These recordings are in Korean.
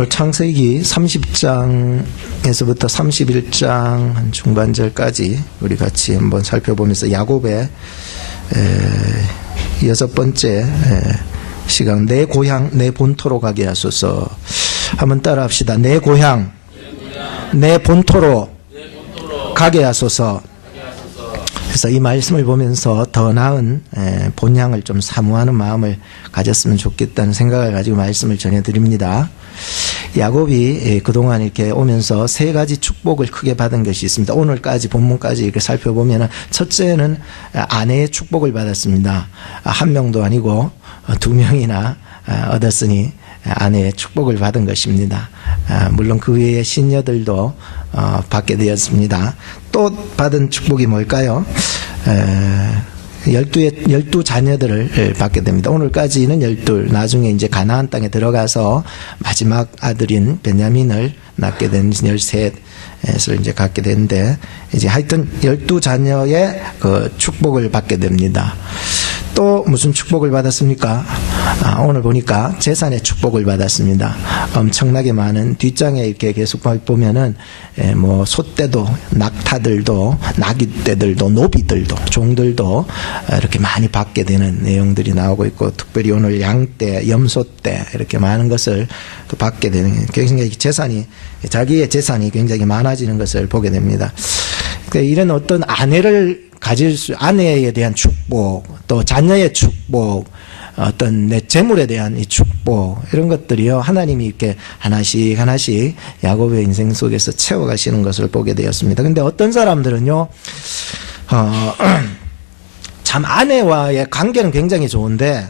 오늘 창세기 30장에서부터 31장 한 중반절까지 우리 같이 한번 살펴보면서 야곱의 여섯 번째 시간, 내 고향 내 본토로 가게 하소서. 한번 따라 합시다. 내 고향 내 본토로 가게 하소서. 그래서 이 말씀을 보면서 더 나은 본향을 좀 사모하는 마음을 가졌으면 좋겠다는 생각을 가지고 말씀을 전해드립니다. 야곱이 그동안 이렇게 오면서 세 가지 축복을 크게 받은 것이 있습니다. 오늘까지 본문까지 이렇게 살펴보면 첫째는 아내의 축복을 받았습니다. 한 명도 아니고 두 명이나 얻었으니 아내의 축복을 받은 것입니다. 물론 그 외에 신녀들도 받게 되었습니다. 또 받은 축복이 뭘까요? 12 자녀들을 받게 됩니다. 오늘까지는 12, 나중에 이제 가나안 땅에 들어가서 마지막 아들인 베냐민을 낳게 된 13을 이제 갖게 되는데, 이제 하여튼 12 자녀의 그 축복을 받게 됩니다. 또 무슨 축복을 받았습니까? 오늘 보니까 재산의 축복을 받았습니다. 엄청나게 많은, 뒷장에 이렇게 계속 보면은 뭐 소떼도, 낙타들도, 나귀떼들도, 노비들도, 종들도 이렇게 많이 받게 되는 내용들이 나오고 있고, 특별히 오늘 양떼, 염소떼 이렇게 많은 것을 또 받게 되는, 굉장히 재산이, 자기의 재산이 굉장히 많아지는 것을 보게 됩니다. 그러니까 이런 어떤 아내를 가질 수, 아내에 대한 축복, 또 자녀의 축복, 어떤 내 재물에 대한 이 축복, 이런 것들이요, 하나님이 이렇게 하나씩 하나씩 야곱의 인생 속에서 채워가시는 것을 보게 되었습니다. 근데 어떤 사람들은요, 참 아내와의 관계는 굉장히 좋은데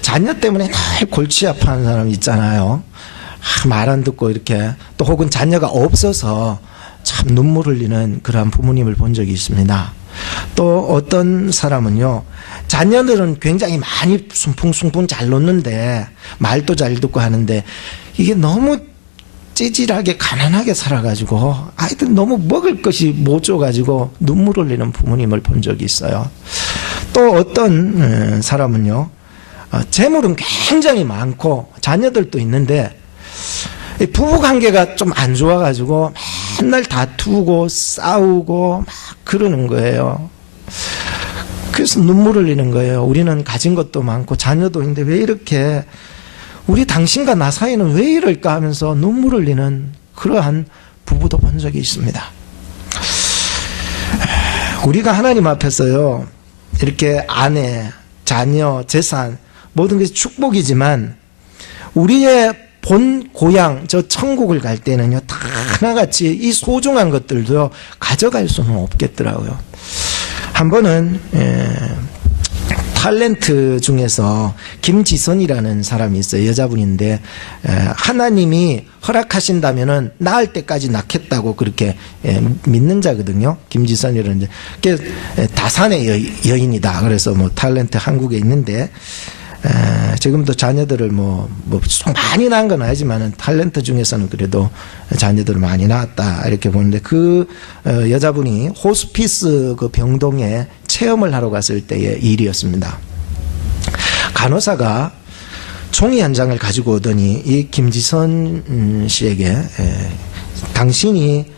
자녀 때문에 늘 골치 아파하는 사람 있잖아요. 말 안 듣고 이렇게, 또 혹은 자녀가 없어서 참 눈물 흘리는 그러한 부모님을 본 적이 있습니다. 또 어떤 사람은요, 자녀들은 굉장히 많이 숭풍숭풍 잘 놓는데, 말도 잘 듣고 하는데, 이게 너무 찌질하게 가난하게 살아가지고 아이들 너무 먹을 것이 못 줘가지고 눈물 흘리는 부모님을 본 적이 있어요. 또 어떤 사람은요, 재물은 굉장히 많고 자녀들도 있는데 부부관계가 좀 안 좋아가지고 맨날 다투고 싸우고 막 그러는 거예요. 그래서 눈물 흘리는 거예요. 우리는 가진 것도 많고 자녀도 있는데 왜 이렇게, 우리 당신과 나 사이는 왜 이럴까 하면서 눈물 흘리는 그러한 부부도 본 적이 있습니다. 우리가 하나님 앞에서요, 이렇게 아내, 자녀, 재산, 모든 것이 축복이지만 우리의 본 고향, 저 천국을 갈 때는요, 다 하나같이 이 소중한 것들도요, 가져갈 수는 없겠더라고요. 한 번은 탤런트 중에서 김지선이라는 사람이 있어요. 여자분인데, 하나님이 허락하신다면은 낳을 때까지 낳겠다고 그렇게 믿는 자거든요. 김지선이라는, 다산의 여인이다. 그래서 뭐 탤런트 한국에 있는데, 지금도 자녀들을 많이 낳은 건 아니지만은 탤런트 중에서는 그래도 자녀들을 많이 낳았다 이렇게 보는데, 그 여자분이 호스피스 그 병동에 체험을 하러 갔을 때의 일이었습니다. 간호사가 종이 한 장을 가지고 오더니 이 김지선 씨에게 당신이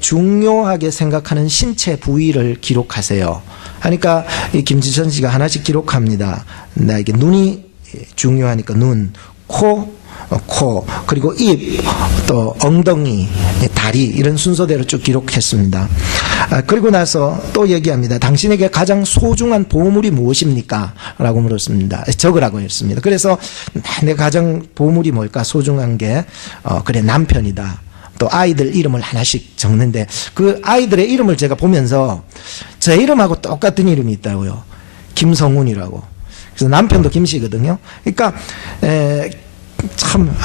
중요하게 생각하는 신체 부위를 기록하세요 하니까 이 김지선 씨가 하나씩 기록합니다. 나에게 눈이 중요하니까 눈, 코, 그리고 입, 또 엉덩이, 다리, 이런 순서대로 쭉 기록했습니다. 그리고 나서 또 얘기합니다. 당신에게 가장 소중한 보물이 무엇입니까? 라고 물었습니다. 적으라고 했습니다. 그래서 내 가장 보물이 뭘까? 소중한 게, 그래, 남편이다. 또 아이들 이름을 하나씩 적는데, 그 아이들의 이름을 제가 보면서 제 이름하고 똑같은 이름이 있다고요. 김성훈이라고. 그래서 남편도 김씨거든요. 그러니까 참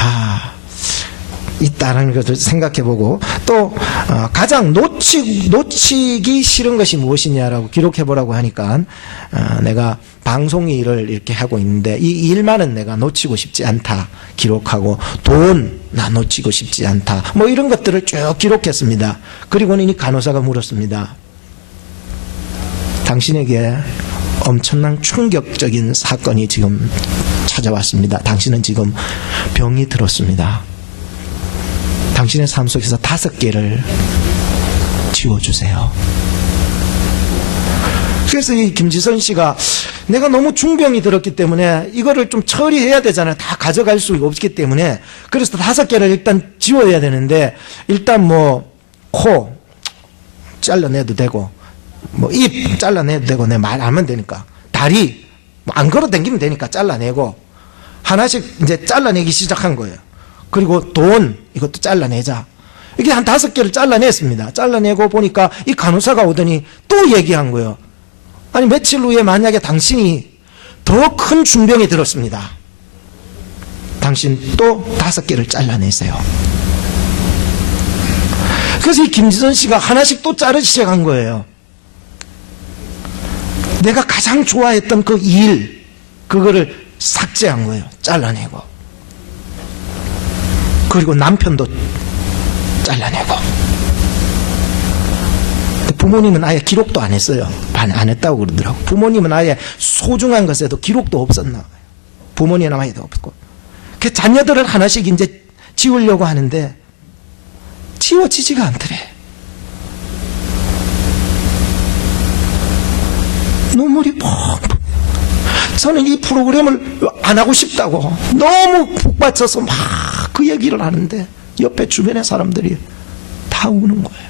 있다라는 것을 생각해보고, 또 가장 놓치기 싫은 것이 무엇이냐라고 기록해보라고 하니까 내가 방송 일을 이렇게 하고 있는데 이 일만은 내가 놓치고 싶지 않다 기록하고, 돈 나 놓치고 싶지 않다, 뭐 이런 것들을 쭉 기록했습니다. 그리고는 이 간호사가 물었습니다. 당신에게 엄청난 충격적인 사건이 지금 찾아왔습니다. 당신은 지금 병이 들었습니다. 당신의 삶 속에서 5개를 지워주세요. 그래서 이 김지선 씨가 내가 너무 중병이 들었기 때문에 이거를 좀 처리해야 되잖아요. 다 가져갈 수 없기 때문에. 그래서 5개를 일단 지워야 되는데, 일단 코 잘라내도 되고, 입 잘라내도 되고, 내 말 안 하면 되니까. 다리, 안 걸어 다니면 되니까 잘라내고, 하나씩 이제 잘라내기 시작한 거예요. 그리고 돈, 이것도 잘라내자. 이게 한 5개를 잘라냈습니다. 잘라내고 보니까 이 간호사가 오더니 또 얘기한 거예요. 아니, 며칠 후에 만약에 당신이 더 큰 중병이 들었습니다. 당신 또 5개를 잘라내세요. 그래서 이 김지선 씨가 하나씩 또 자르기 시작한 거예요. 내가 가장 좋아했던 그 일, 그거를 삭제한 거예요. 잘라내고. 그리고 남편도 잘라내고. 부모님은 아예 기록도 안 했어요. 안 했다고 그러더라고. 부모님은 아예 소중한 것에도 기록도 없었나 봐요. 부모님은 아예 없고. 그 자녀들을 하나씩 이제 지우려고 하는데 지워지지가 않더래. 눈물이 펑펑. 저는 이 프로그램을 안 하고 싶다고 너무 푹 받쳐서 막 그 얘기를 하는데 옆에 주변의 사람들이 다 우는 거예요.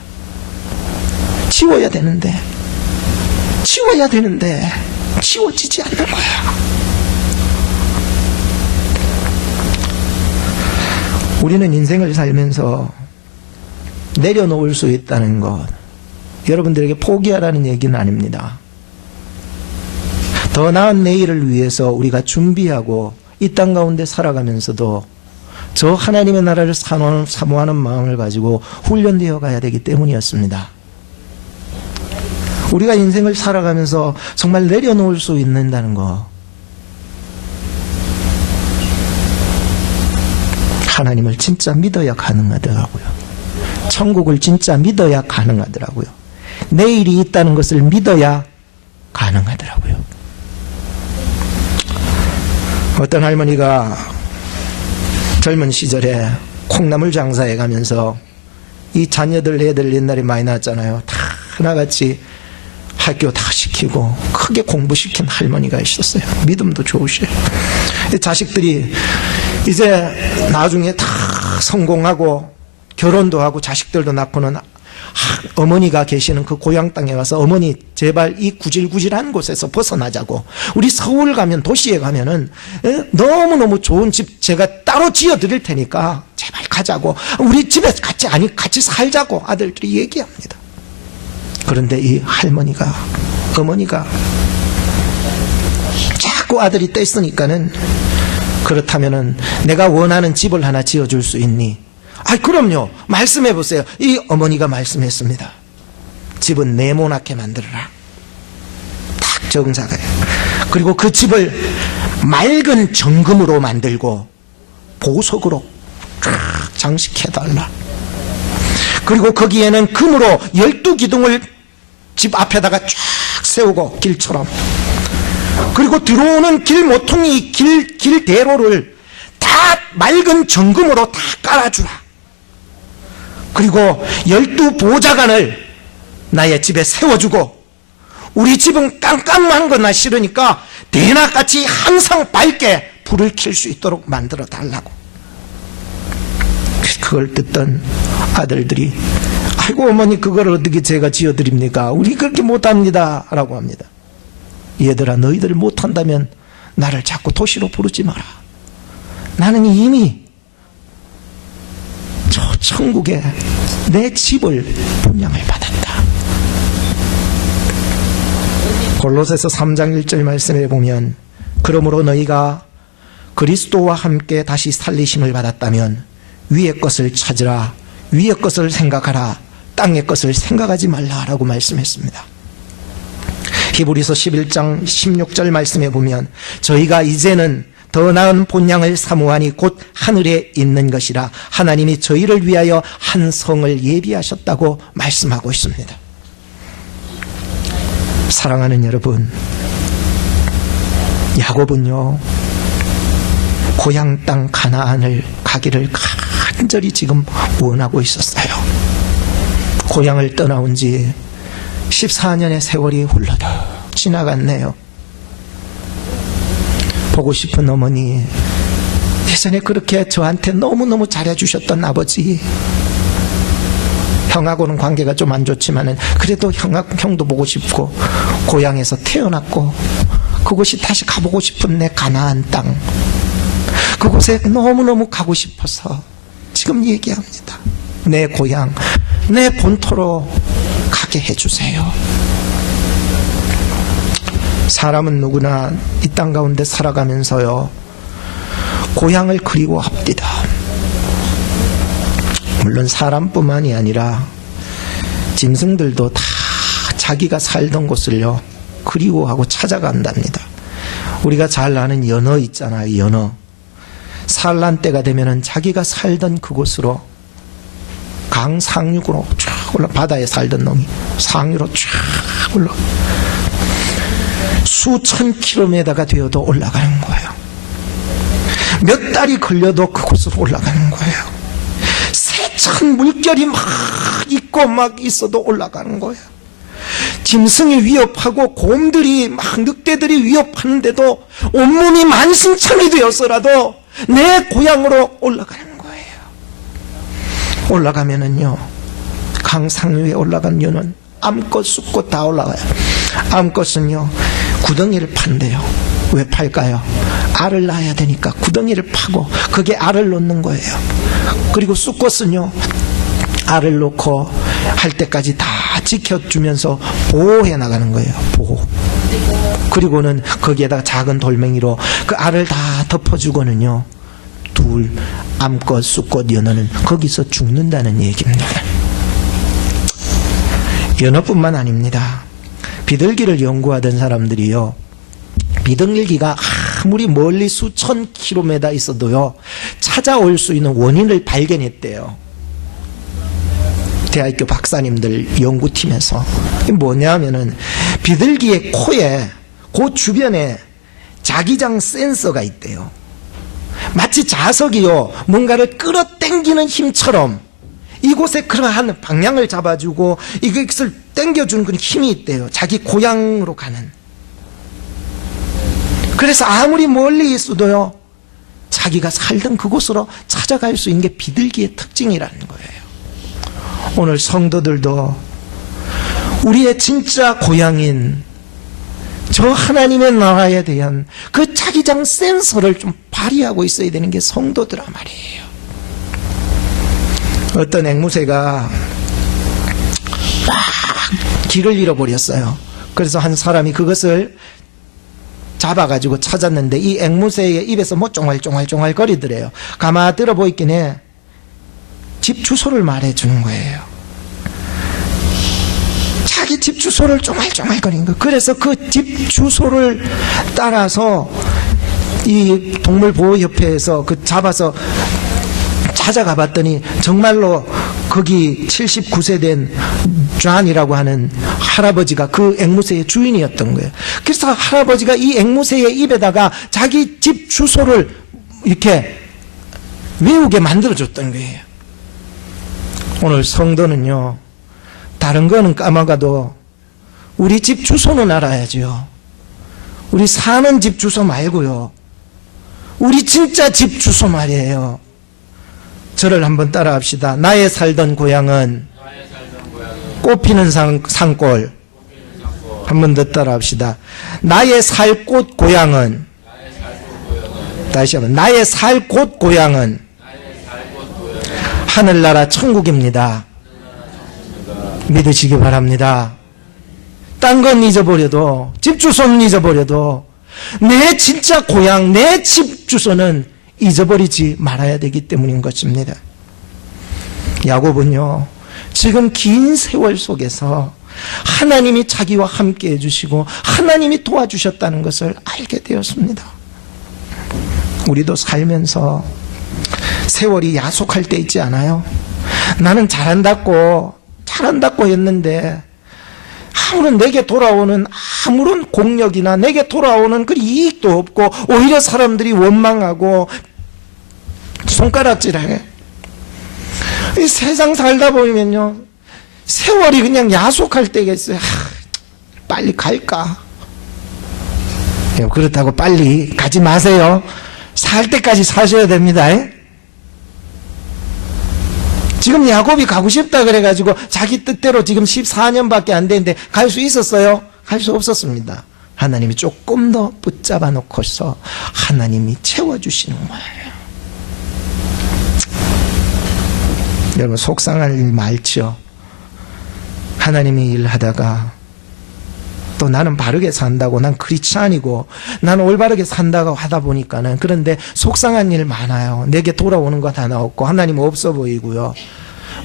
지워야 되는데 지워지지 않는 거야. 우리는 인생을 살면서 내려놓을 수 있다는 것, 여러분들에게 포기하라는 얘기는 아닙니다. 더 나은 내일을 위해서 우리가 준비하고 이 땅 가운데 살아가면서도 저 하나님의 나라를 사모하는 마음을 가지고 훈련되어 가야 되기 때문이었습니다. 우리가 인생을 살아가면서 정말 내려놓을 수 있는다는 거, 하나님을 진짜 믿어야 가능하더라고요. 천국을 진짜 믿어야 가능하더라고요. 내일이 있다는 것을 믿어야 가능하더라고요. 어떤 할머니가 젊은 시절에 콩나물 장사해 가면서 이 자녀들 애들 옛날에 많이 낳았잖아요. 다 하나같이 학교 다 시키고 크게 공부시킨 할머니가 있었어요. 믿음도 좋으셔요. 자식들이 이제 나중에 다 성공하고 결혼도 하고 자식들도 낳고는 어머니가 계시는 그 고향 땅에 가서 어머니 제발 이 구질구질한 곳에서 벗어나자고, 우리 서울 가면 도시에 가면은 너무너무 좋은 집 제가 따로 지어드릴 테니까 제발 가자고, 우리 집에 같이 살자고 아들들이 얘기합니다. 그런데 이 어머니가 자꾸 아들이 떼쓰니까는, 그렇다면은 내가 원하는 집을 하나 지어줄 수 있니? 그럼요. 말씀해 보세요. 이 어머니가 말씀했습니다. 집은 네모나게 만들어라. 딱 정사가요. 그리고 그 집을 맑은 정금으로 만들고 보석으로 쫙 장식해달라. 그리고 거기에는 금으로 12기둥을 집 앞에다가 쫙 세우고 길처럼, 그리고 들어오는 길 모퉁이 길대로를 다 맑은 정금으로 다 깔아주라. 그리고 12보좌관을 나의 집에 세워주고, 우리 집은 깜깜한 거나 싫으니까 대낮같이 항상 밝게 불을 켤 수 있도록 만들어 달라고. 그걸 듣던 아들들이, 아이고 어머니 그걸 어떻게 제가 지어드립니까? 우리 그렇게 못합니다 라고 합니다. 얘들아, 너희들 못한다면 나를 자꾸 도시로 부르지 마라. 나는 이미 저 천국에 내 집을 분양을 받았다. 골로새서 3장 1절 말씀에 보면, 그러므로 너희가 그리스도와 함께 다시 살리심을 받았다면 위의 것을 찾으라, 위의 것을 생각하라, 땅의 것을 생각하지 말라라고 말씀했습니다. 히브리서 11장 16절 말씀에 보면, 저희가 이제는 더 나은 본향을 사모하니 곧 하늘에 있는 것이라, 하나님이 저희를 위하여 한 성을 예비하셨다고 말씀하고 있습니다. 사랑하는 여러분, 야곱은요 고향 땅 가나안을 가기를 간절히 지금 원하고 있었어요. 고향을 떠나온 지 14년의 세월이 훌러덩 지나갔네요. 보고 싶은 어머니, 예전에 그렇게 저한테 너무너무 잘해주셨던 아버지, 형하고는 관계가 좀 안 좋지만은 그래도 형도 보고 싶고, 고향에서 태어났고 그곳이 다시 가보고 싶은 내 가나안 땅, 그곳에 너무너무 가고 싶어서 지금 얘기합니다. 내 고향, 내 본토로 가게 해주세요. 사람은 누구나 이 땅 가운데 살아가면서요, 고향을 그리워합니다. 물론 사람뿐만이 아니라 짐승들도 다 자기가 살던 곳을요 그리워하고 찾아간답니다. 우리가 잘 아는 연어 있잖아요. 연어, 산란 때가 되면은 자기가 살던 그곳으로, 강 상류로 쫙 올라, 바다에 살던 놈이 상류로 쫙 올라, 수천 킬로미터가 되어도 올라가는 거예요. 몇 달이 걸려도 그곳으로 올라가는 거예요. 세찬 물결이 막 있고 막 있어도 올라가는 거예요. 짐승이 위협하고 곰들이 막, 늑대들이 위협하는데도 온몸이 만신창이 되어서라도 내 고향으로 올라가는 거예요. 올라가면은요, 강 상류에 올라간 연은 암꽃 쑥꽃 다 올라가요. 암꽃은요 구덩이를 판대요. 왜 팔까요? 알을 낳아야 되니까 구덩이를 파고 거기에 알을 놓는 거예요. 그리고 쑥꽃은요, 알을 놓고 할 때까지 다 지켜주면서 보호해 나가는 거예요. 보호. 그리고는 거기에다가 작은 돌멩이로 그 알을 다 덮어주고는요, 둘, 암꽃, 쑥꽃, 연어는 거기서 죽는다는 얘기입니다. 연어뿐만 아닙니다. 비둘기를 연구하던 사람들이요, 비둘기가 아무리 멀리 수천 킬로미터 있어도요 찾아올 수 있는 원인을 발견했대요. 대학교 박사님들 연구팀에서. 이게 뭐냐면은 비둘기의 코에, 그 주변에 자기장 센서가 있대요. 마치 자석이요 뭔가를 끌어당기는 힘처럼 이곳에 그러한 방향을 잡아주고 이것을 당겨주는 그런 힘이 있대요. 자기 고향으로 가는. 그래서 아무리 멀리 있어도요 자기가 살던 그곳으로 찾아갈 수 있는 게 비둘기의 특징이라는 거예요. 오늘 성도들도 우리의 진짜 고향인 저 하나님의 나라에 대한 그 자기장 센서를 좀 발휘하고 있어야 되는 게 성도들아 말이에요. 어떤 앵무새가 막 길을 잃어버렸어요. 그래서 한 사람이 그것을 잡아가지고 찾았는데 이 앵무새의 입에서 뭐 쫑알쫑알 거리더래요. 가만 들어보이긴 해. 집 주소를 말해주는 거예요. 자기 집 주소를 쫑알쫑알 거리는 거예요. 그래서 그 집 주소를 따라서 이 동물보호협회에서 그 잡아서 찾아가 봤더니 정말로 거기 79세 된 존이라고 하는 할아버지가 그 앵무새의 주인이었던 거예요. 그래서 할아버지가 이 앵무새의 입에다가 자기 집 주소를 이렇게 외우게 만들어줬던 거예요. 오늘 성도는요, 다른 거는 까먹어도 우리 집 주소는 알아야죠. 우리 사는 집 주소 말고요, 우리 진짜 집 주소 말이에요. 저를 한번 따라 합시다. 나의 살던 고향은 꽃피는 산골. 한 번 더 따라 합시다. 나의 살 곳 고향은, 다시 한번, 나의 살 곳 고향은 하늘나라 천국입니다. 믿으시기 바랍니다. 딴 건 잊어버려도, 집 주소는 잊어버려도 내 진짜 고향, 내 집 주소는 잊어버리지 말아야 되기 때문인 것입니다. 야곱은요, 지금 긴 세월 속에서 하나님이 자기와 함께 해주시고 하나님이 도와주셨다는 것을 알게 되었습니다. 우리도 살면서 세월이 야속할 때 있지 않아요? 나는 잘한다고 했는데 아무런 내게 돌아오는 아무런 공력이나 내게 돌아오는 그 이익도 없고 오히려 사람들이 원망하고 손가락질해. 이 세상 살다 보면요, 세월이 그냥 야속할 때가 있어요. 빨리 갈까? 그렇다고 빨리 가지 마세요. 살 때까지 사셔야 됩니다. 지금 야곱이 가고 싶다 그래가지고 자기 뜻대로 지금 14년밖에 안 됐는데 갈 수 있었어요? 갈 수 없었습니다. 하나님이 조금 더 붙잡아 놓고서 하나님이 채워주시는 거예요. 여러분, 속상할 일 많죠. 하나님이 일하다가 또 나는 바르게 산다고, 난 크리스찬이고 나는 올바르게 산다고 하다 보니까는, 그런데 속상한 일 많아요. 내게 돌아오는 거 하나 없고 하나님 없어 보이고요.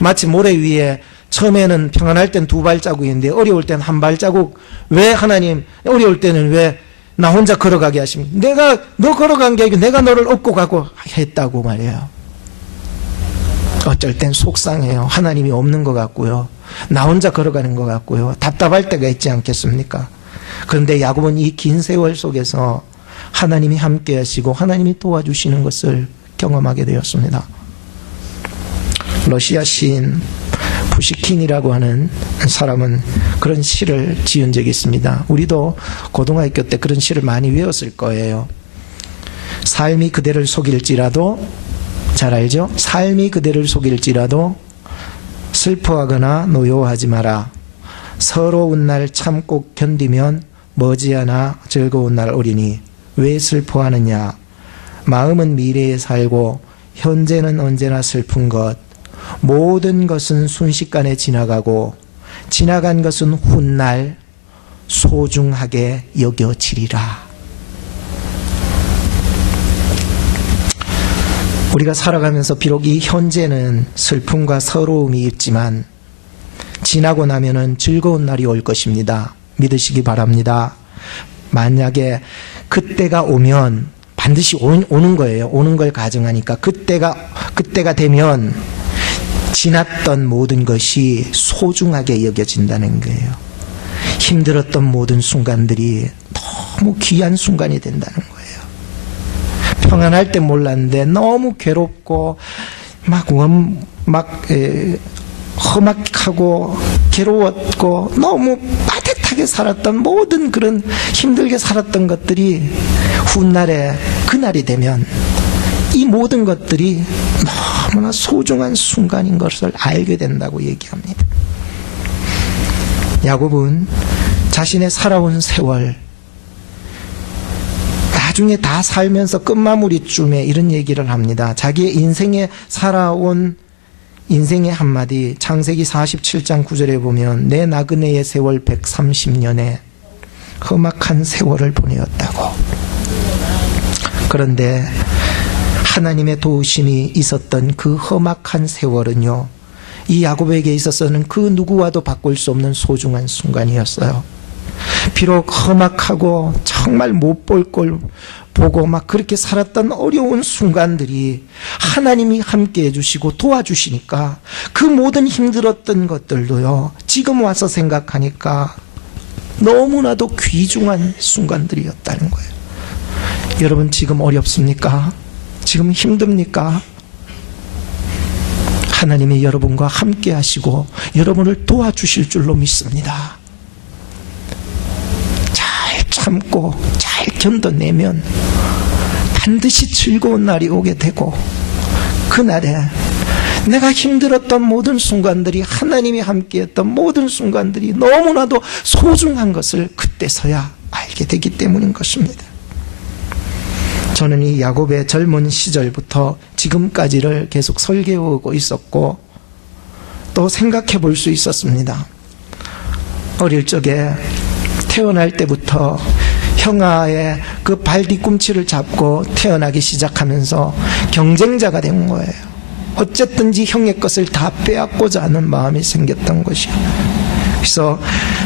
마치 모래 위에 처음에는 평안할 땐 2발자국인데 어려울 땐 1발자국. 왜 하나님 어려울 때는 왜 나 혼자 걸어가게 하십니까? 내가 너 걸어간 게 아니고 내가 너를 업고 가고 했다고 말이에요. 어쩔 땐 속상해요. 하나님이 없는 것 같고요, 나 혼자 걸어가는 것 같고요, 답답할 때가 있지 않겠습니까? 그런데 야곱은 이 긴 세월 속에서 하나님이 함께 하시고 하나님이 도와주시는 것을 경험하게 되었습니다. 러시아 시인 푸시킨이라고 하는 사람은 그런 시를 지은 적이 있습니다. 우리도 고등학교 때 그런 시를 많이 외웠을 거예요. 삶이 그대를 속일지라도, 잘 알죠? 삶이 그대를 속일지라도 슬퍼하거나 노여워하지 마라. 서러운 날 참고 견디면 머지않아 즐거운 날 오리니 왜 슬퍼하느냐. 마음은 미래에 살고 현재는 언제나 슬픈 것. 모든 것은 순식간에 지나가고 지나간 것은 훗날 소중하게 여겨지리라. 우리가 살아가면서 비록 이 현재는 슬픔과 서러움이 있지만 지나고 나면은 즐거운 날이 올 것입니다. 믿으시기 바랍니다. 만약에 그때가 오면 반드시 오는 거예요. 오는 걸 가정하니까 그때가 되면 지났던 모든 것이 소중하게 여겨진다는 거예요. 힘들었던 모든 순간들이 너무 귀한 순간이 된다는 거예요. 평안할 때 몰랐는데 너무 괴롭고 험악하고 괴로웠고 너무 빠듯하게 살았던 모든 그런 힘들게 살았던 것들이 훗날에 그날이 되면 이 모든 것들이 너무나 소중한 순간인 것을 알게 된다고 얘기합니다. 야곱은 자신의 살아온 세월, 나중에 다 살면서 끝마무리쯤에 이런 얘기를 합니다. 자기의 인생에 살아온 인생의 한마디, 창세기 47장 9절에 보면 내 나그네의 세월 130년에 험악한 세월을 보내었다고. 그런데 하나님의 도우심이 있었던 그 험악한 세월은요, 이 야곱에게 있어서는 그 누구와도 바꿀 수 없는 소중한 순간이었어요. 비록 험악하고 정말 못 볼 걸 보고 막 그렇게 살았던 어려운 순간들이 하나님이 함께 해주시고 도와주시니까 그 모든 힘들었던 것들도요, 지금 와서 생각하니까 너무나도 귀중한 순간들이었다는 거예요. 여러분, 지금 어렵습니까? 지금 힘듭니까? 하나님이 여러분과 함께 하시고 여러분을 도와주실 줄로 믿습니다. 잘 참고 잘 견뎌내면 반드시 즐거운 날이 오게 되고, 그날에 내가 힘들었던 모든 순간들이, 하나님이 함께했던 모든 순간들이 너무나도 소중한 것을 그때서야 알게 되기 때문인 것입니다. 저는 이 야곱의 젊은 시절부터 지금까지를 계속 설계하고 있었고 또 생각해 볼 수 있었습니다. 어릴 적에 태어날 때부터 형아의 그 발 뒤꿈치를 잡고 태어나기 시작하면서 경쟁자가 된 거예요. 어쨌든지 형의 것을 다 빼앗고자 하는 마음이 생겼던 것이에요. 그래서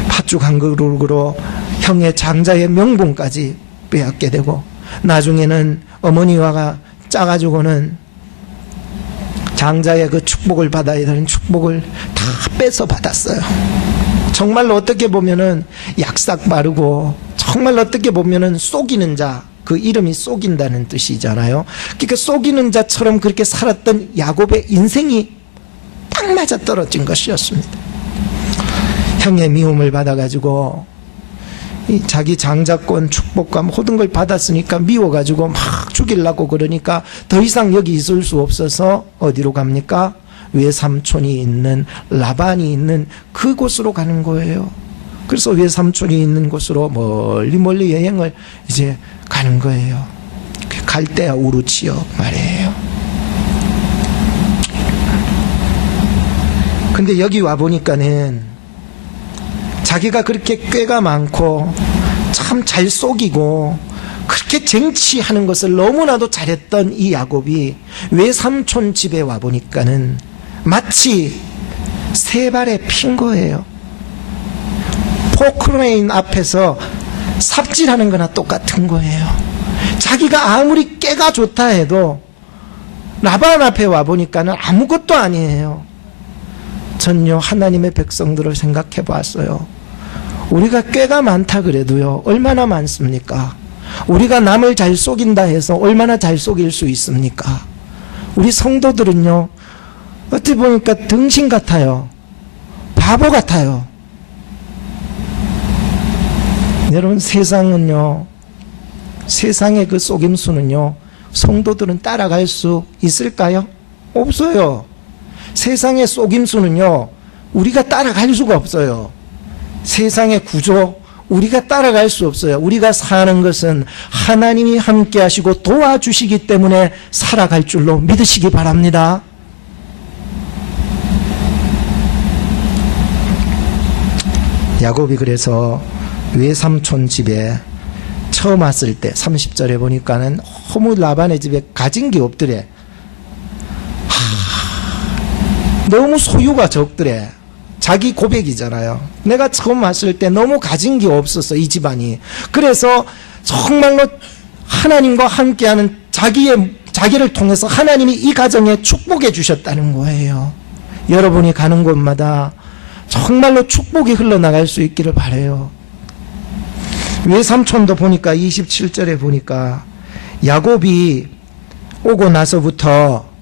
팥죽 한 그릇으로 형의 장자의 명분까지 빼앗게 되고, 나중에는 어머니와 짜가지고는 장자의 그 축복을 받아야 되는 축복을 다 뺏어 받았어요. 정말로 어떻게 보면은 약삭 바르고, 정말 어떻게 보면은 속이는 자, 그 이름이 속인다는 뜻이잖아요. 그러니까 속이는 자처럼 그렇게 살았던 야곱의 인생이 딱 맞아 떨어진 것이었습니다. 형의 미움을 받아가지고 자기 장자권 축복과 모든 걸 받았으니까 미워가지고 막 죽이려고 그러니까 더 이상 여기 있을 수 없어서 어디로 갑니까? 외삼촌이 있는 라반이 있는 그곳으로 가는 거예요. 그래서 외삼촌이 있는 곳으로 멀리 여행을 이제 가는 거예요. 갈대아 우루 지역 말이에요. 근데 여기 와 보니까는 자기가 그렇게 꾀가 많고 참 잘 속이고 그렇게 쟁취하는 것을 너무나도 잘했던 이 야곱이 외삼촌 집에 와 보니까는 마치 세 발에 핀 거예요. 포크레인 앞에서 삽질하는 거나 똑같은 거예요. 자기가 아무리 깨가 좋다 해도 라반 앞에 와 보니까는 아무것도 아니에요. 전요 하나님의 백성들을 생각해 봤어요. 우리가 꾀가 많다 그래도요, 얼마나 많습니까? 우리가 남을 잘 속인다 해서 얼마나 잘 속일 수 있습니까? 우리 성도들은요, 어떻게 보니까 등신 같아요. 바보 같아요. 여러분, 세상은요, 세상의 그 속임수는요, 성도들은 따라갈 수 있을까요? 없어요. 세상의 속임수는요, 우리가 따라갈 수가 없어요. 세상의 구조, 우리가 따라갈 수 없어요. 우리가 사는 것은 하나님이 함께 하시고 도와주시기 때문에 살아갈 줄로 믿으시기 바랍니다. 야곱이 그래서 외삼촌 집에 처음 왔을 때 30절에 보니까는 너무 라반의 집에 가진 게 없더래. 너무 소유가 적더래. 자기 고백이잖아요. 내가 처음 왔을 때 너무 가진 게 없었어, 이 집안이. 그래서 정말로 하나님과 함께하는 자기를 통해서 하나님이 이 가정에 축복해 주셨다는 거예요. 여러분이 가는 곳마다 정말로 축복이 흘러나갈 수 있기를 바라요. 외삼촌도 보니까 27절에 보니까 야곱이 오고 나서부터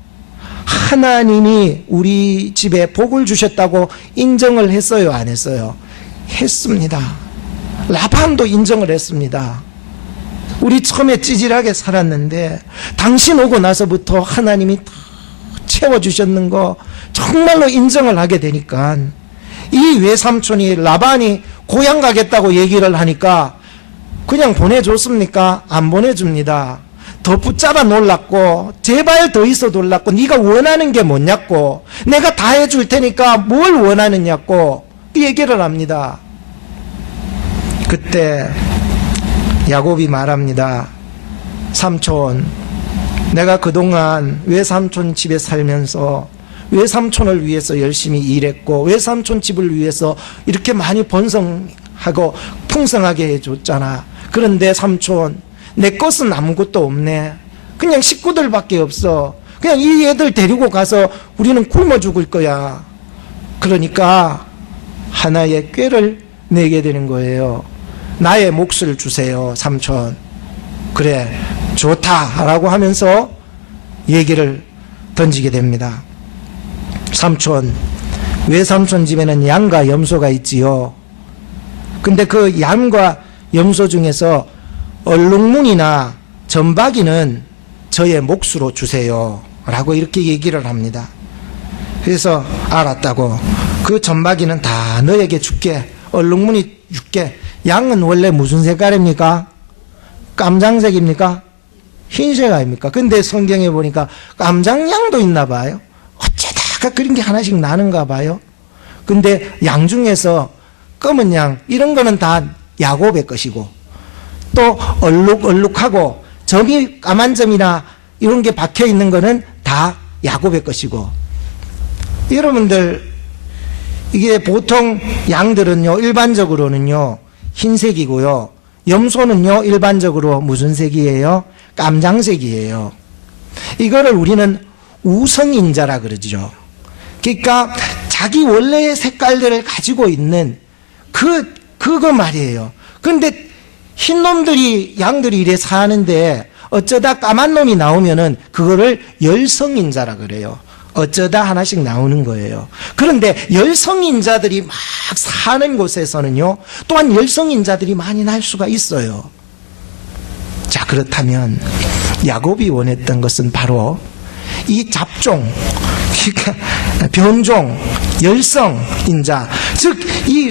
하나님이 우리 집에 복을 주셨다고 인정을 했어요, 안 했어요? 했습니다. 라반도 인정을 했습니다. 우리 처음에 찌질하게 살았는데 당신 오고 나서부터 하나님이 다 채워주셨는 거 정말로 인정을 하게 되니까 이 외삼촌이 라반이 고향 가겠다고 얘기를 하니까 그냥 보내줬습니까? 안 보내줍니다. 더 붙잡아 놀랐고 제발 더 있어 놀랐고 네가 원하는 게 뭐냐고 내가 다 해줄 테니까 뭘 원하느냐고 얘기를 합니다. 그때 야곱이 말합니다. 삼촌, 내가 그동안 외삼촌 집에 살면서 외삼촌을 위해서 열심히 일했고 외삼촌 집을 위해서 이렇게 많이 번성하고 풍성하게 해줬잖아. 그런데 삼촌, 내 것은 아무것도 없네. 그냥 식구들밖에 없어. 그냥 이 애들 데리고 가서 우리는 굶어 죽을 거야. 그러니까 하나의 꾀를 내게 되는 거예요. 나의 몫을 주세요, 삼촌. 그래, 좋다라고 하면서 얘기를 던지게 됩니다. 삼촌, 외삼촌 집에는 양과 염소가 있지요. 근데 그 양과 염소 중에서 얼룩무늬나 점박이는 저의 몫으로 주세요 라고 이렇게 얘기를 합니다. 그래서 알았다고. 그 점박이는 다 너에게 줄게. 얼룩무늬 줄게. 양은 원래 무슨 색깔입니까? 깜장색입니까? 흰색 아닙니까? 근데 성경에 보니까 깜장양도 있나 봐요. 어쩌다가 그런 게 하나씩 나는가 봐요. 근데 양 중에서 검은 양 이런 거는 다 야곱의 것이고 또 얼룩얼룩하고 점이 까만 점이나 이런 게 박혀 있는 거는 다 야곱의 것이고. 여러분들, 이게 보통 양들은요 일반적으로는요 흰색이고요, 염소는요 일반적으로 무슨 색이에요? 깜장색이에요. 이거를 우리는 우성인자라 그러죠. 그러니까 자기 원래의 색깔들을 가지고 있는 그거 말이에요. 근데 흰 놈들이, 양들이 이래 사는데 어쩌다 까만 놈이 나오면은 그거를 열성인자라 그래요. 어쩌다 하나씩 나오는 거예요. 그런데 열성인자들이 막 사는 곳에서는요, 또한 열성인자들이 많이 날 수가 있어요. 자, 그렇다면 야곱이 원했던 것은 바로 이 잡종, 그러니까 변종, 열성인자, 즉 이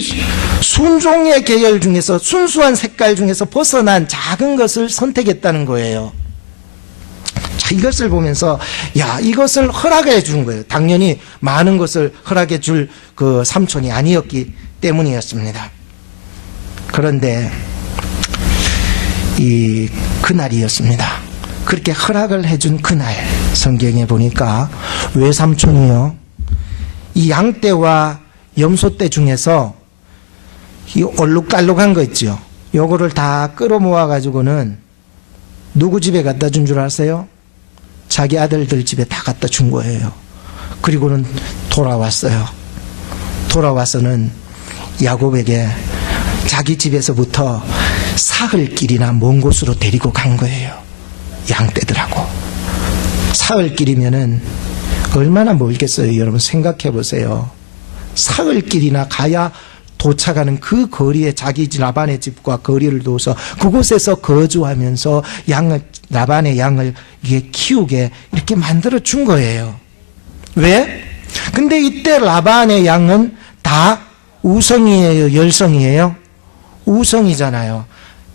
순종의 계열 중에서, 순수한 색깔 중에서 벗어난 작은 것을 선택했다는 거예요. 자, 이것을 보면서 야, 이것을 허락해 준 거예요. 당연히 많은 것을 허락해 줄 그 삼촌이 아니었기 때문이었습니다. 그런데 이 그날이었습니다. 그렇게 허락을 해준 그날, 성경에 보니까 외삼촌이요, 이 양떼와 염소떼 중에서 이 얼룩달룩한 거 있죠, 요거를 다 끌어모아 가지고는 누구 집에 갖다 준 줄 아세요? 자기 아들들 집에 다 갖다 준 거예요. 그리고는 돌아왔어요. 돌아와서는 야곱에게 자기 집에서부터 사흘길이나 먼 곳으로 데리고 간 거예요. 양떼들하고. 사흘길이면은 얼마나 멀겠어요, 여러분. 생각해 보세요. 사흘길이나 가야 도착하는 그 거리에 자기 라반의 집과 거리를 둬서 그곳에서 거주하면서 라반의 양을 이게 키우게 이렇게 만들어 준 거예요. 왜? 근데 이때 라반의 양은 다 우성이에요, 열성이에요? 우성이잖아요.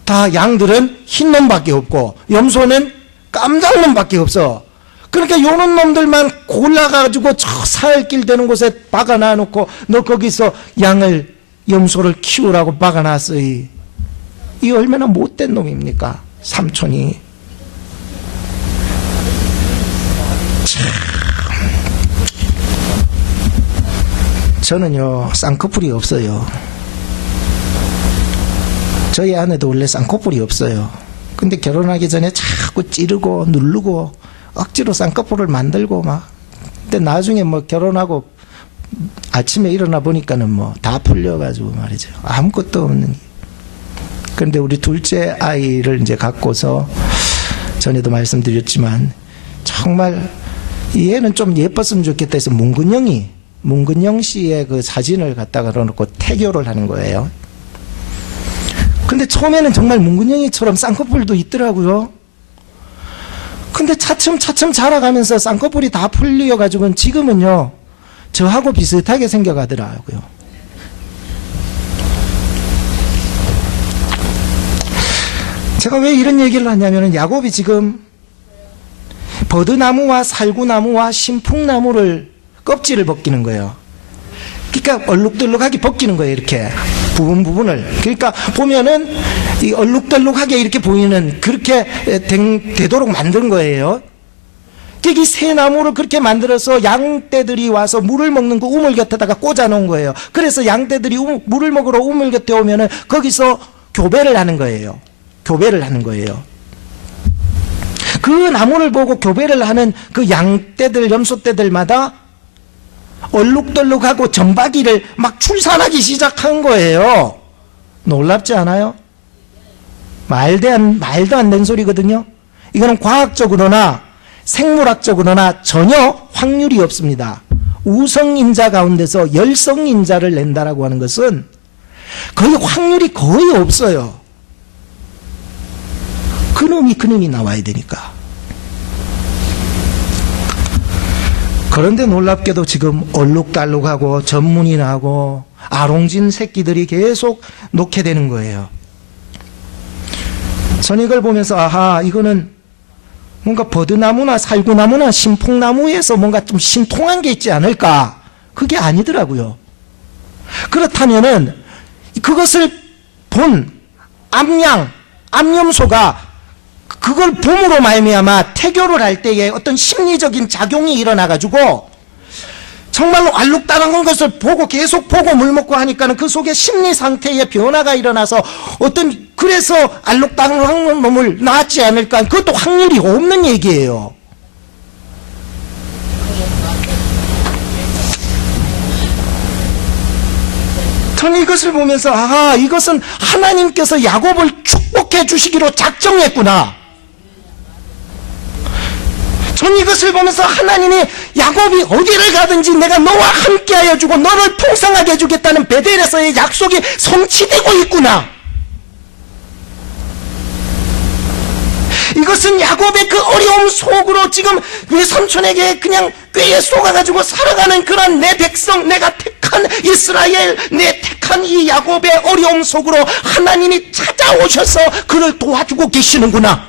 다 양들은 흰 놈밖에 없고 염소는 깜장 놈밖에 없어. 그러니까 요런 놈들만 골라가지고 저 사흘길 되는 곳에 박아놔 놓고 너 거기서 양을, 염소를 키우라고 박아놨어. 이 얼마나 못된 놈입니까, 삼촌이. 참, 저는요 쌍꺼풀이 없어요. 저희 아내도 원래 쌍꺼풀이 없어요. 근데 결혼하기 전에 자꾸 찌르고 누르고 억지로 쌍꺼풀을 만들고 막. 근데 나중에 뭐 결혼하고 아침에 일어나 보니까는 뭐 다 풀려가지고 말이죠. 아무것도 없는. 그런데 우리 둘째 아이를 이제 갖고서 전에도 말씀드렸지만 정말 얘는 좀 예뻤으면 좋겠다 해서 문근영 씨의 그 사진을 갖다가 넣어놓고 태교를 하는 거예요. 근데 처음에는 정말 문근영이처럼 쌍꺼풀도 있더라고요. 근데 차츰 자라가면서 쌍꺼풀이 다 풀려가지고는 지금은요 저하고 비슷하게 생겨가더라고요. 제가 왜 이런 얘기를 하냐면은 야곱이 지금 버드나무와 살구나무와 신풍나무를 껍질을 벗기는 거예요. 그러니까 얼룩덜룩하게 벗기는 거예요. 이렇게 부분을. 그러니까 보면은 이 얼룩덜룩하게 이렇게 보이는, 그렇게 되도록 만든 거예요. 이 새 나무를 그렇게 만들어서 양떼들이 와서 물을 먹는 그 우물 곁에다가 꽂아 놓은 거예요. 그래서 양떼들이 물을 먹으러 우물 곁에 오면은 거기서 교배를 하는 거예요. 교배를 하는 거예요. 그 나무를 보고 교배를 하는 그 양떼들, 염소떼들마다 얼룩덜룩하고 점박이를 막 출산하기 시작한 거예요. 놀랍지 않아요? 말도 안 되는 소리거든요. 이거는 과학적으로나 생물학적으로나 전혀 확률이 없습니다. 우성인자 가운데서 열성인자를 낸다라고 하는 것은 거의 확률이 거의 없어요. 그놈이 나와야 되니까. 그런데 놀랍게도 지금 얼룩달룩하고 전문이 나고 아롱진 새끼들이 계속 놓게 되는 거예요. 저는 이걸 보면서 아하, 이거는 뭔가 버드나무나 살구나무나 신풍나무에서 뭔가 좀 신통한 게 있지 않을까? 그게 아니더라고요. 그렇다면은 그것을 본 암염소가 그걸 봄으로 말미암아 태교를 할 때에 어떤 심리적인 작용이 일어나가지고 정말로 알록달록한 것을 보고 계속 보고 물 먹고 하니까는 그 속에 심리 상태의 변화가 일어나서 그래서 알록달록한 놈을 낳았지 않을까? 그것도 확률이 없는 얘기예요. 저는 이것을 보면서 아하, 이것은 하나님께서 야곱을 축복해 주시기로 작정했구나. 저는 이것을 보면서 하나님이 야곱이 어디를 가든지 내가 너와 함께하여 주고 너를 풍성하게 해주겠다는 베델에서의 약속이 성취되고 있구나. 이것은 야곱의 그 어려움 속으로 지금 내 삼촌에게 그냥 꾀에 속아가지고 살아가는 그런 내 백성, 내가 택한 이스라엘, 내 택한 이 야곱의 어려움 속으로 하나님이 찾아오셔서 그를 도와주고 계시는구나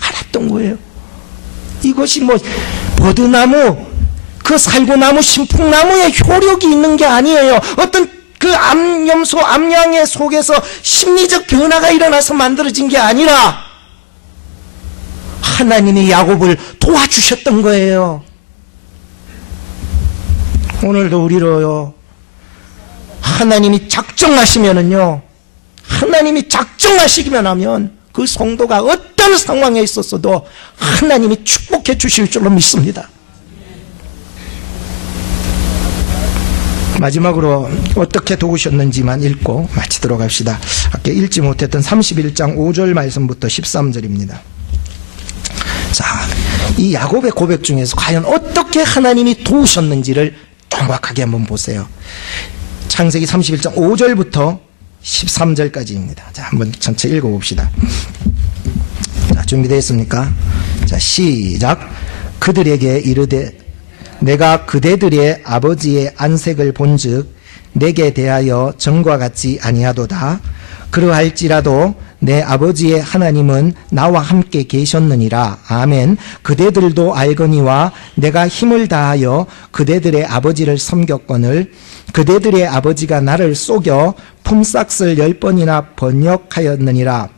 알았던 거예요. 이것이 뭐 버드나무, 그 살구나무, 신풍나무의 효력이 있는 게 아니에요. 어떤 그 암염소, 암양의 속에서 심리적 변화가 일어나서 만들어진 게 아니라 하나님이 야곱을 도와주셨던 거예요. 오늘도 우리로요, 하나님이 작정하시면은요, 하나님이 작정하시기만 하면 그 성도가 어떤 상황에 있었어도 하나님이 축복해 주실 줄로 믿습니다. 마지막으로 어떻게 도우셨는지만 읽고 마치도록 합시다. 아까 읽지 못했던 31장 5절 말씀부터 13절입니다. 자, 이 야곱의 고백 중에서 과연 어떻게 하나님이 도우셨는지를 정확하게 한번 보세요. 창세기 31장 5절부터 13절까지입니다. 자, 한번 전체 읽어봅시다. 자, 준비되었습니까? 자, 시작. 그들에게 이르되 내가 그대들의 아버지의 안색을 본즉 내게 대하여 전과 같지 아니하도다. 그러할지라도 내 아버지의 하나님은 나와 함께 계셨느니라. 아멘. 그대들도 알거니와 내가 힘을 다하여 그대들의 아버지를 섬겼거늘 그대들의 아버지가 나를 속여 품삯을 10번이나 번역하였느니라.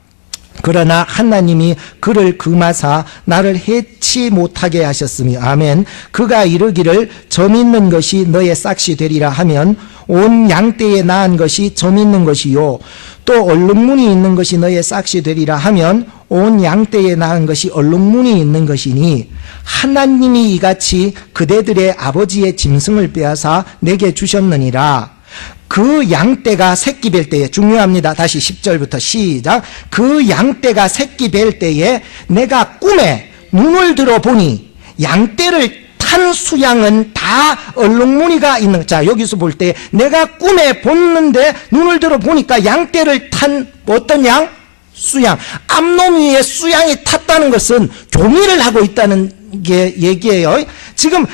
그러나 하나님이 그를 금하사 나를 해치 못하게 하셨으니 아멘. 그가 이르기를 점 있는 것이 너의 싹이 되리라 하면 온 양떼에 낳은 것이 점 있는 것이요 또 얼룩무늬 있는 것이 너의 싹이 되리라 하면 온 양떼에 낳은 것이 얼룩무늬 있는 것이니 하나님이 이같이 그대들의 아버지의 짐승을 빼앗아 내게 주셨느니라. 그 양떼가 새끼 뵐 때에, 중요합니다. 다시 10절부터 시작. 그 양떼가 새끼 뵐 때에 내가 꿈에 눈을 들어보니 양떼를 탄 수양은 다 얼룩무늬가 있는. 자, 여기서 볼 때 내가 꿈에 봤는데 눈을 들어보니까 양떼를 탄 어떤 양? 수양. 암놈 위에 수양이 탔다는 것은 교미를 하고 있다는 게 얘기예요. 지금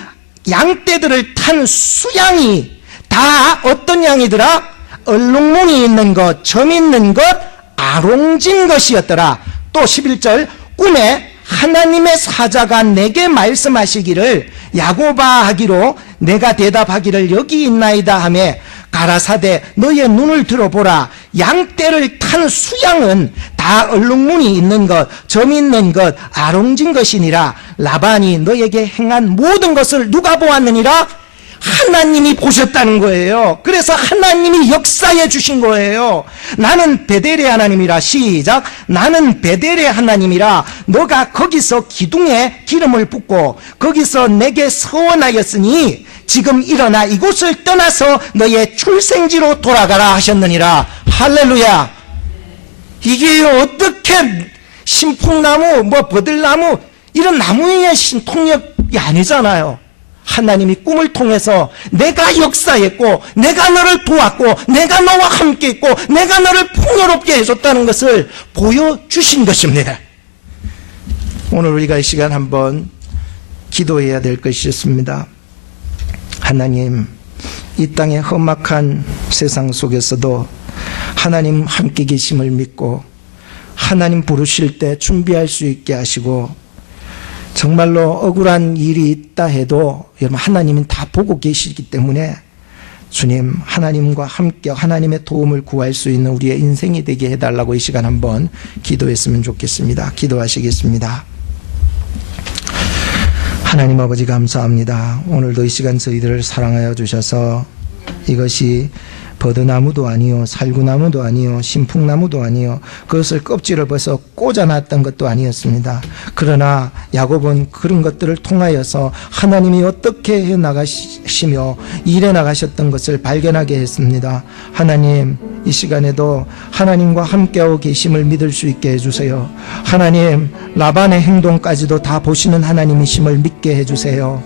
양떼들을 탄 수양이 다 어떤 양이더라? 얼룩무늬 있는 것, 점 있는 것, 아롱진 것이었더라. 또 11절 꿈에 하나님의 사자가 내게 말씀하시기를 야곱아 하기로 내가 대답하기를 여기 있나이다 하매 가라사대 너의 눈을 들어보라. 양떼를 탄 수양은 다 얼룩무늬 있는 것, 점 있는 것, 아롱진 것이니라. 라반이 너에게 행한 모든 것을 누가 보았느니라? 하나님이 보셨다는 거예요. 그래서 하나님이 역사해 주신 거예요. 나는 베델의 하나님이라. 시작. 나는 베델의 하나님이라. 너가 거기서 기둥에 기름을 붓고 거기서 내게 서원하였으니 지금 일어나 이곳을 떠나서 너의 출생지로 돌아가라 하셨느니라. 할렐루야. 이게 어떻게 신풍나무, 버들나무 이런 나무의 통역이 아니잖아요. 하나님이 꿈을 통해서 내가 역사했고 내가 너를 도왔고 내가 너와 함께 있고 내가 너를 풍요롭게 해줬다는 것을 보여주신 것입니다. 오늘 우리가 이 시간 한번 기도해야 될 것이 있습니다. 하나님, 이 땅의 험악한 세상 속에서도 하나님 함께 계심을 믿고 하나님 부르실 때 준비할 수 있게 하시고 정말로 억울한 일이 있다 해도 여러분 하나님은 다 보고 계시기 때문에 주님, 하나님과 함께 하나님의 도움을 구할 수 있는 우리의 인생이 되게 해달라고 이 시간 한번 기도했으면 좋겠습니다. 기도하시겠습니다. 하나님 아버지 감사합니다. 오늘도 이 시간 저희들을 사랑하여 주셔서 이것이 버드나무도 아니요 살구나무도 아니요 신풍나무도 아니요 그것을 껍질을 벗어 꽂아놨던 것도 아니었습니다. 그러나 야곱은 그런 것들을 통하여서 하나님이 어떻게 해나가시며 일해 나가셨던 것을 발견하게 했습니다. 하나님, 이 시간에도 하나님과 함께하고 계심을 믿을 수 있게 해주세요. 하나님, 라반의 행동까지도 다 보시는 하나님이심을 믿게 해주세요.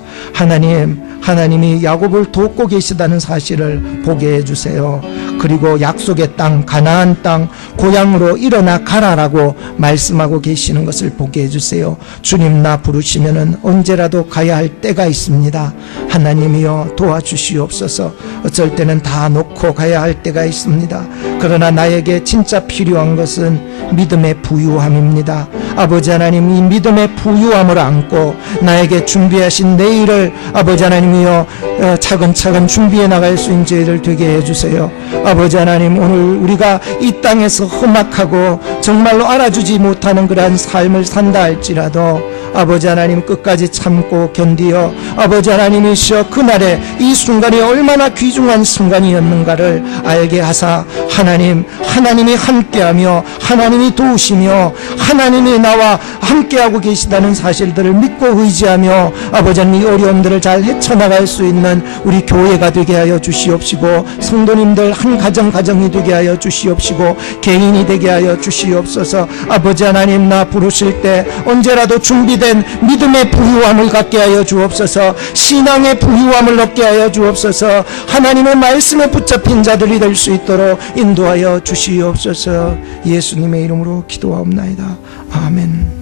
하나님이 야곱을 돕고 계시다는 사실을 보게 해주세요. 그리고 약속의 땅, 가나안 땅, 고향으로 일어나 가라라고 말씀하고 계시는 것을 보게 해주세요. 주님, 나 부르시면은 언제라도 가야 할 때가 있습니다. 하나님이여 도와주시옵소서. 어쩔 때는 다 놓고 가야 할 때가 있습니다. 그러나 나에게 진짜 필요한 것은 믿음의 부유함입니다. 아버지 하나님, 이 믿음의 부유함을 안고 나에게 준비하신 내일을 아버지 하나님이여 차근차근 준비해 나갈 수 있는 저희들 되게 해주세요. 아버지 하나님, 오늘 우리가 이 땅에서 험악하고 정말로 알아주지 못하는 그러한 삶을 산다 할지라도 아버지 하나님 끝까지 참고 견디어 아버지 하나님이시여 그날에 이 순간이 얼마나 귀중한 순간이었는가를 알게 하사 하나님이 함께하며 하나님이 도우시며 하나님이 나와 함께하고 계시다는 사실들을 믿고 의지하며 아버지 하나님 이 어려움들을 잘 헤쳐나갈 수 있는 우리 교회가 되게 하여 주시옵시고 성도님들 한 가정이 되게 하여 주시옵시고 개인이 되게 하여 주시옵소서. 아버지 하나님, 나 부르실 때 언제라도 준비된 믿음의 부유함을 갖게 하여 주옵소서. 신앙의 부유함을 얻게 하여 주옵소서. 하나님의 말씀에 붙잡힌 자들이 될 수 있도록 인도하여 주시옵소서. 예수님의 이름으로 기도하옵나이다. 아멘.